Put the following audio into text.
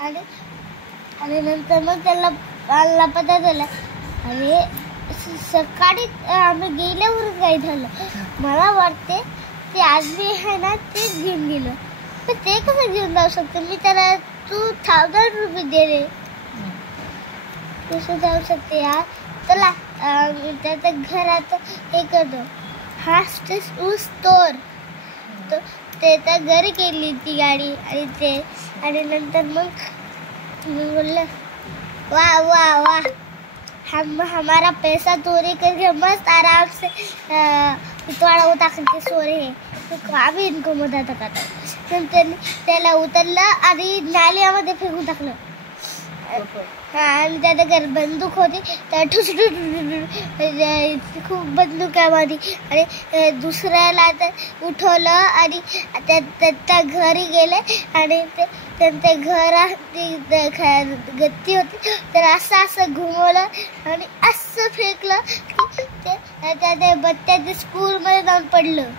आणि आणि नंतर मग त्याला पता झाला. आणि सकाळी आम्ही गेल्यावर काय झालं मला वाटते ते आदमी आहे ना तेच घेऊन गेलं. पण ते कसं घेऊन जाऊ शकते? मी त्याला 2000 रुपये दे रे. कसं जाऊ शकते यार? चला त्याच्या घरात हे करतो. हा ऊस तोर तो त्याच्या घरी गेली ती गाडी. आणि नंतर मग बोललं वाह वाह वाह, हम हमारा पैसा चोरी करके मस्त आराम से पितवाड़ा उतार के सो रहे हैं. तो काफी इनको मदत करता. नंतर त्याला उतरलं आणि नाल्यामध्ये फेकून टाकलं. आणि त्याच्या घरात बंदूक होती. तर खूप बंदूक आहे माझी. आणि दुसऱ्याला तर उठवलं आणि त्याच्या घरी गेले. आणि त्यांच्या घरात गत्ती होती तर असं घुमवलं आणि असं फेकलं की ते त्या बच्च्याच्या स्कूलमध्ये जाऊन पडलं.